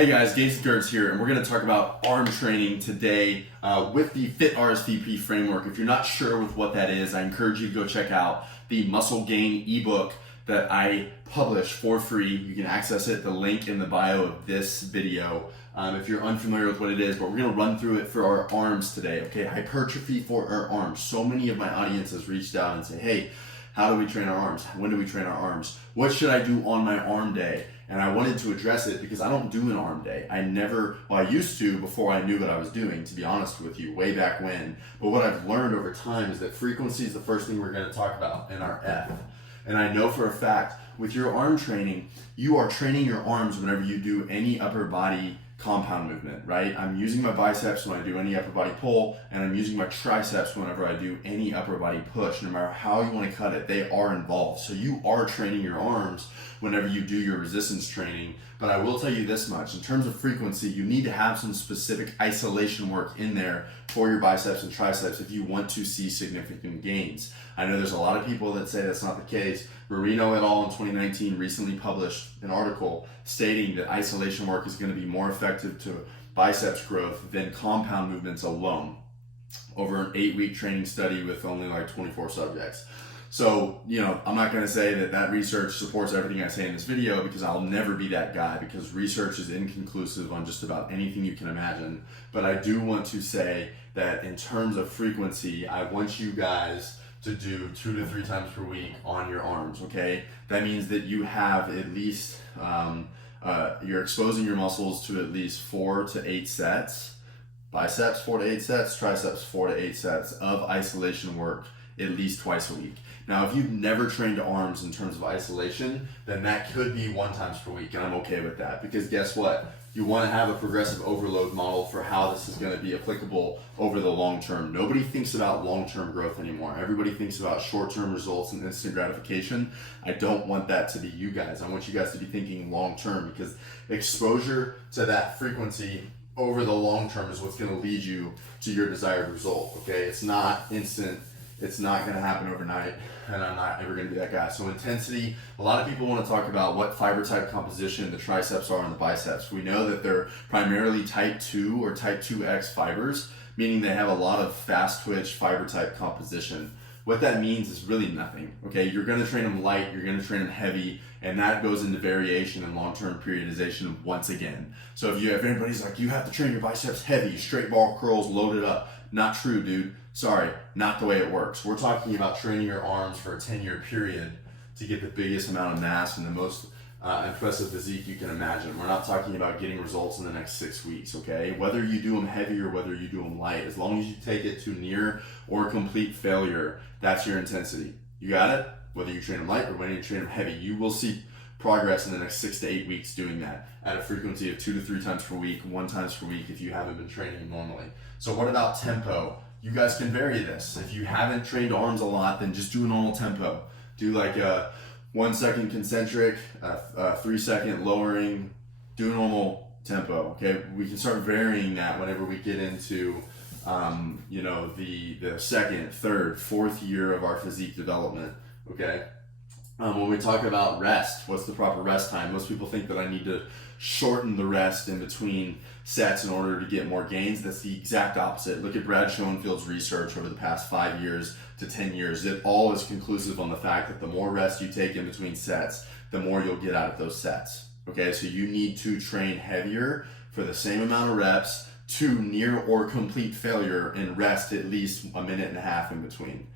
Hey guys, Gates Gertz here, and we're going to talk about arm training today with the FIT-RSVP Framework. If you're not sure with what that is, I encourage you to go check out the Muscle Gain ebook that I publish for free. You can access it, the link in the bio of this video, if you're unfamiliar with what it is, but we're going to run through it for our arms today, okay? Hypertrophy for our arms. So many of my audience has reached out and said, hey, how do we train our arms? When do we train our arms? What should I do on my arm day? And I wanted to address it because I don't do an arm day. I used to before I knew what I was doing, to be honest with you, way back when. But what I've learned over time is that frequency is the first thing we're going to talk about in our F. And I know for a fact, with your arm training, you are training your arms whenever you do any upper body compound movement, right? I'm using my biceps when I do any upper body pull, and I'm using my triceps whenever I do any upper body push. No matter how you want to cut it, they are involved. So you are training your arms whenever you do your resistance training. But I will tell you this much, in terms of frequency, you need to have some specific isolation work in there for your biceps and triceps if you want to see significant gains. I know there's a lot of people that say that's not the case. Marino et al. In 2019 recently published an article stating that isolation work is going to be more effective to biceps growth than compound movements alone over an 8-week training study with only like 24 subjects. So, I'm not going to say that research supports everything I say in this video, because I'll never be that guy, because research is inconclusive on just about anything you can imagine. But I do want to say that in terms of frequency, I want you guys to do 2 to 3 times per week on your arms, okay? That means that you have at least, you're exposing your muscles to at least 4 to 8 sets. Biceps 4 to 8 sets, triceps 4 to 8 sets of isolation work at least twice a week. Now, if you've never trained arms in terms of isolation, then that could be 1 time per week, and I'm okay with that, because guess what? You want to have a progressive overload model for how this is going to be applicable over the long term. Nobody thinks about long-term growth anymore. Everybody thinks about short-term results and instant gratification. I don't want that to be you guys. I want you guys to be thinking long-term, because exposure to that frequency over the long term is what's going to lead you to your desired result, okay? It's not instant. It's not going to happen overnight, and I'm not ever going to be that guy. So intensity, a lot of people want to talk about what fiber type composition the triceps are and the biceps. We know that they're primarily type 2 or type 2X fibers, meaning they have a lot of fast twitch fiber type composition. What that means is really nothing, okay? You're going to train them light, you're going to train them heavy, and that goes into variation and long-term periodization once again. So if everybody's like, you have to train your biceps heavy, straight bar curls, loaded up. Not true, dude. Sorry, not the way it works. We're talking about training your arms for a 10-year period to get the biggest amount of mass and the most impressive physique you can imagine. We're not talking about getting results in the next 6 weeks, okay? Whether you do them heavy or whether you do them light, as long as you take it to near or complete failure, that's your intensity. You got it? Whether you train them light or whether you train them heavy, you will see progress in the next 6 to 8 weeks doing that at a frequency of 2 to 3 times per week, 1 time per week if you haven't been training normally. So what about tempo? You guys can vary this. If you haven't trained arms a lot, then just do a normal tempo. Do like a 1 second concentric, 3 second lowering, do a normal tempo, okay? We can start varying that whenever we get into the second, third, fourth year of our physique development, okay? When we talk about rest, what's the proper rest time? Most people think that I need to shorten the rest in between sets in order to get more gains. That's the exact opposite. Look at Brad Schoenfield's research over the past 5 years to 10 years. It all is conclusive on the fact that the more rest you take in between sets, the more you'll get out of those sets. Okay, so you need to train heavier for the same amount of reps to near or complete failure and rest at least 1.5 minutes in between.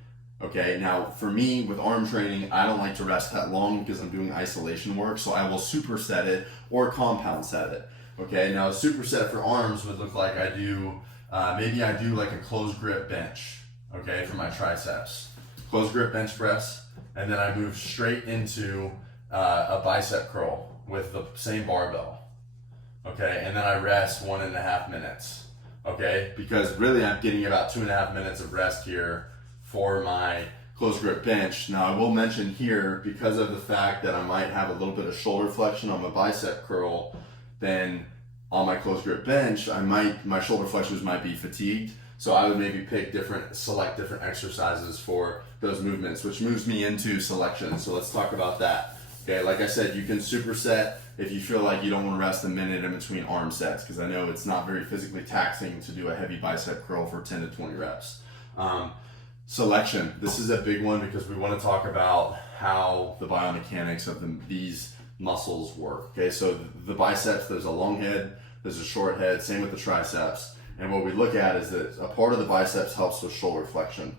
Okay, now for me with arm training, I don't like to rest that long because I'm doing isolation work, so I will superset it or compound set it. Okay, now a superset for arms would look like maybe I do like a closed grip bench, okay, for my triceps. Closed grip bench press, and then I move straight into a bicep curl with the same barbell. Okay, and then I rest 1.5 minutes. Okay, because really I'm getting about 2.5 minutes of rest here for my closed grip bench. Now I will mention here, because of the fact that I might have a little bit of shoulder flexion on my bicep curl, then on my closed grip bench, my shoulder flexors might be fatigued. So I would maybe select different exercises for those movements, which moves me into selection. So let's talk about that. Okay, like I said, you can superset if you feel like you don't want to rest a minute in between arm sets, because I know it's not very physically taxing to do a heavy bicep curl for 10 to 20 reps. Selection. This is a big one because we want to talk about how the biomechanics of these muscles work. Okay, so the biceps, there's a long head, there's a short head, same with the triceps. And what we look at is that a part of the biceps helps with shoulder flexion.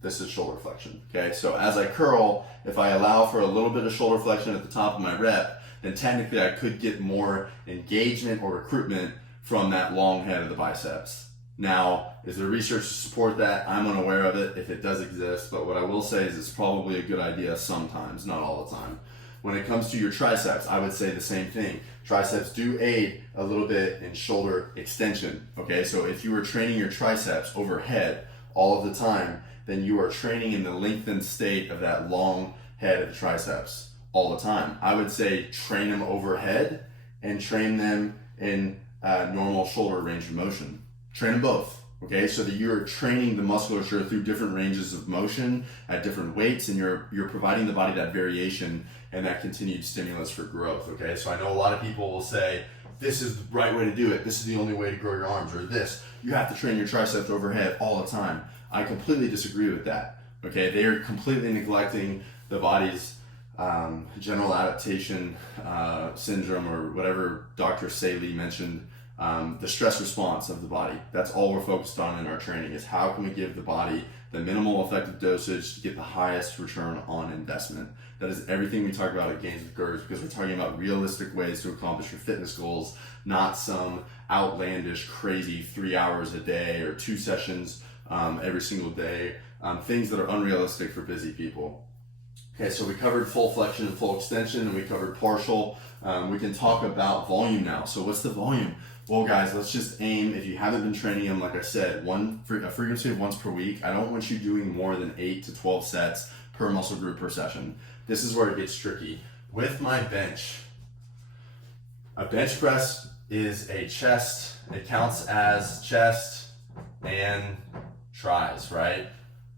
This is shoulder flexion. Okay, so as I curl, if I allow for a little bit of shoulder flexion at the top of my rep, then technically I could get more engagement or recruitment from that long head of the biceps. Now, is there research to support that? I'm unaware of it if it does exist, but what I will say is it's probably a good idea sometimes, not all the time. When it comes to your triceps, I would say the same thing. Triceps do aid a little bit in shoulder extension, okay? So if you were training your triceps overhead all of the time, then you are training in the lengthened state of that long head of the triceps all the time. I would say train them overhead and train them in normal shoulder range of motion. Train them both, okay? So that you're training the musculature through different ranges of motion at different weights, and you're providing the body that variation and that continued stimulus for growth, okay? So I know a lot of people will say, this is the right way to do it, this is the only way to grow your arms, or this, you have to train your triceps overhead all the time. I completely disagree with that, okay? They are completely neglecting the body's general adaptation syndrome, or whatever Dr. Saley mentioned, the stress response of the body. That's all we're focused on in our training, is how can we give the body the minimal effective dosage to get the highest return on investment. That is everything we talk about at Gains with Gurus, because we're talking about realistic ways to accomplish your fitness goals, not some outlandish, crazy 3 hours a day or 2 sessions every single day, things that are unrealistic for busy people. Okay, so we covered full flexion and full extension, and we covered partial. We can talk about volume now. So what's the volume? Well, guys, let's just aim, if you haven't been training them, like I said, a frequency of once per week. I don't want you doing more than 8 to 12 sets per muscle group per session. This is where it gets tricky. With my bench, a bench press is a chest. It counts as chest and tries, right?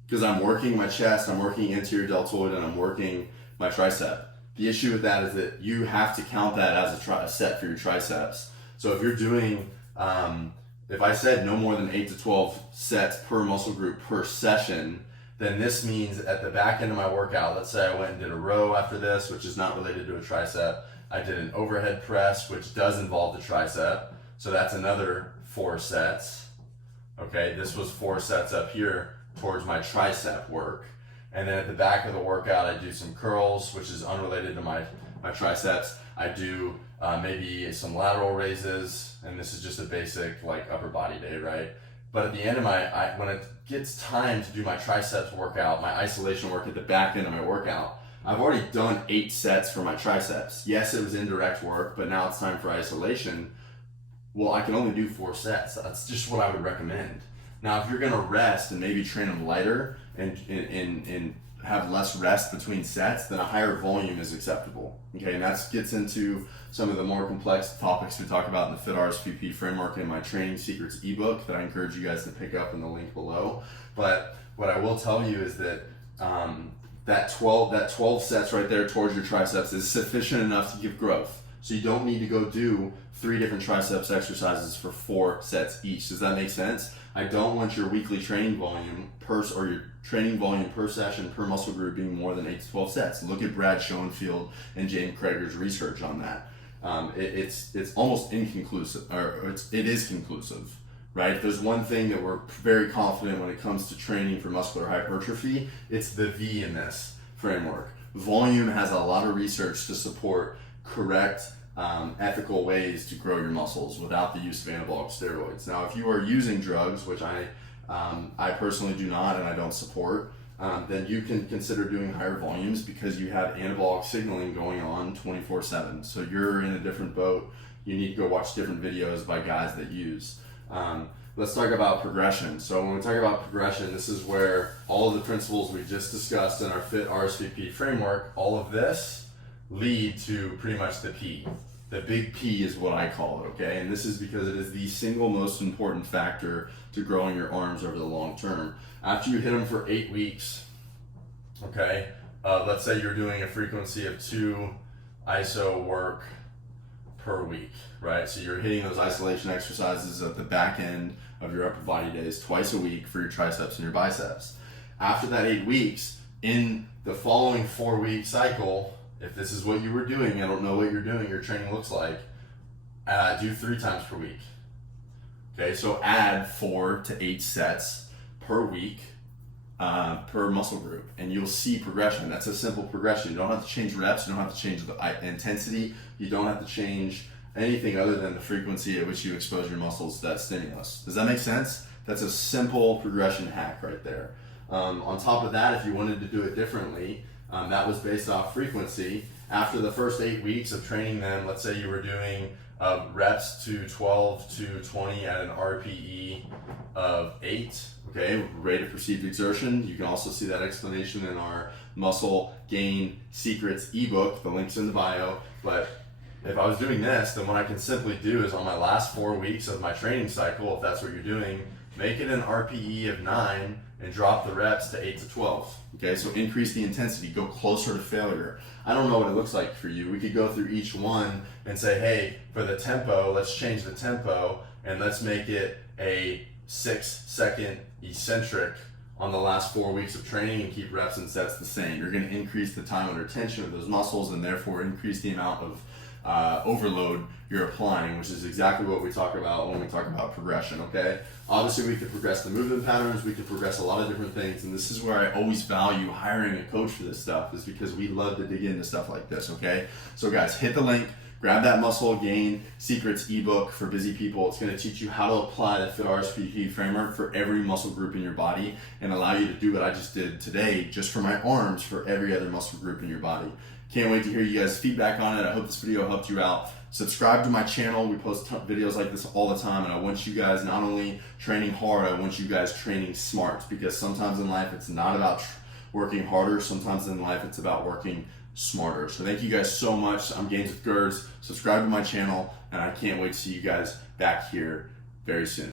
Because I'm working my chest, I'm working anterior deltoid, and I'm working my tricep. The issue with that is that you have to count that as a set for your triceps. So if you're doing, if I said no more than 8 to 12 sets per muscle group per session, then this means at the back end of my workout, let's say I went and did a row after this, which is not related to a tricep. I did an overhead press, which does involve the tricep. So that's another 4 sets. Okay, this was 4 sets up here towards my tricep work. And then at the back of the workout, I do some curls, which is unrelated to my triceps. I do maybe some lateral raises, and this is just a basic like upper body day, right? But at the end of when it gets time to do my triceps workout, my isolation work at the back end of my workout, I've already done 8 sets for my triceps. Yes, it was indirect work, but now it's time for isolation. Well, I can only do 4 sets. That's just what I would recommend. Now, if you're gonna rest and maybe train them lighter and have less rest between sets, then a higher volume is acceptable. Okay, and that gets into some of the more complex topics we talk about in the FIT-RSVP Framework in my Training Secrets ebook that I encourage you guys to pick up in the link below. But what I will tell you is that that 12 sets right there towards your triceps is sufficient enough to give growth. So you don't need to go do 3 different triceps exercises for 4 sets each. Does that make sense? I don't want your weekly training volume or your training volume per session per muscle group being more than 8 to 12 sets. Look at Brad Schoenfield and James Krager's research on that. It's almost inconclusive, or it is conclusive, right? If there's one thing that we're very confident when it comes to training for muscular hypertrophy, it's the V in this framework. Volume has a lot of research to support correct, ethical ways to grow your muscles without the use of anabolic steroids. Now, if you are using drugs, which I personally do not and I don't support, then you can consider doing higher volumes because you have anabolic signaling going on 24/7. So you're in a different boat. You need to go watch different videos by guys that use. Let's talk about progression. So when we talk about progression, this is where all of the principles we just discussed in our FIT-RSVP framework, all of this lead to pretty much the P. The big P is what I call it, okay? And this is because it is the single most important factor to growing your arms over the long term. After you hit them for 8 weeks, okay, let's say you're doing a frequency of 2 iso work per week, right? So you're hitting those isolation exercises at the back end of your upper body days twice a week for your triceps and your biceps. After that 8 weeks, in the following 4-week cycle, if this is what you were doing, I don't know what you're doing, your training looks like, do 3 times per week. Okay, so add 4 to 8 sets per week per muscle group, and you'll see progression. That's a simple progression. You don't have to change reps, you don't have to change the intensity, you don't have to change anything other than the frequency at which you expose your muscles to that stimulus. Does that make sense? That's a simple progression hack right there. On top of that, if you wanted to do it differently, that was based off frequency. After the first 8 weeks of training them, let's say you were doing reps to 12 to 20 at an RPE of 8, okay, rate of perceived exertion. You can also see that explanation in our Muscle Gain Secrets ebook. The link's in the bio. But if I was doing this, then what I can simply do is on my last 4 weeks of my training cycle, if that's what you're doing, make it an RPE of 9 and drop the reps to 8 to 12. Okay, so increase the intensity, go closer to failure. I don't know what it looks like for you. We could go through each one and say, hey, for the tempo, let's change the tempo and let's make it a 6-second eccentric on the last 4 weeks of training and keep reps and sets the same. You're going to increase the time under tension of those muscles and therefore increase the amount of overload you're applying, which is exactly what we talk about when we talk about progression, okay? Obviously, we could progress the movement patterns, we could progress a lot of different things, and this is where I always value hiring a coach for this stuff, is because we love to dig into stuff like this, okay? So guys, hit the link, grab that Muscle Gain Secrets ebook for busy people. It's going to teach you how to apply the FIT-RSVP framework for every muscle group in your body and allow you to do what I just did today, just for my arms, for every other muscle group in your body. Can't wait to hear you guys' feedback on it. I hope this video helped you out. Subscribe to my channel. We post videos like this all the time, and I want you guys not only training hard, I want you guys training smart, because sometimes in life it's not about working harder. Sometimes in life it's about working smarter. So thank you guys so much. I'm Gains with Girds. Subscribe to my channel, and I can't wait to see you guys back here very soon.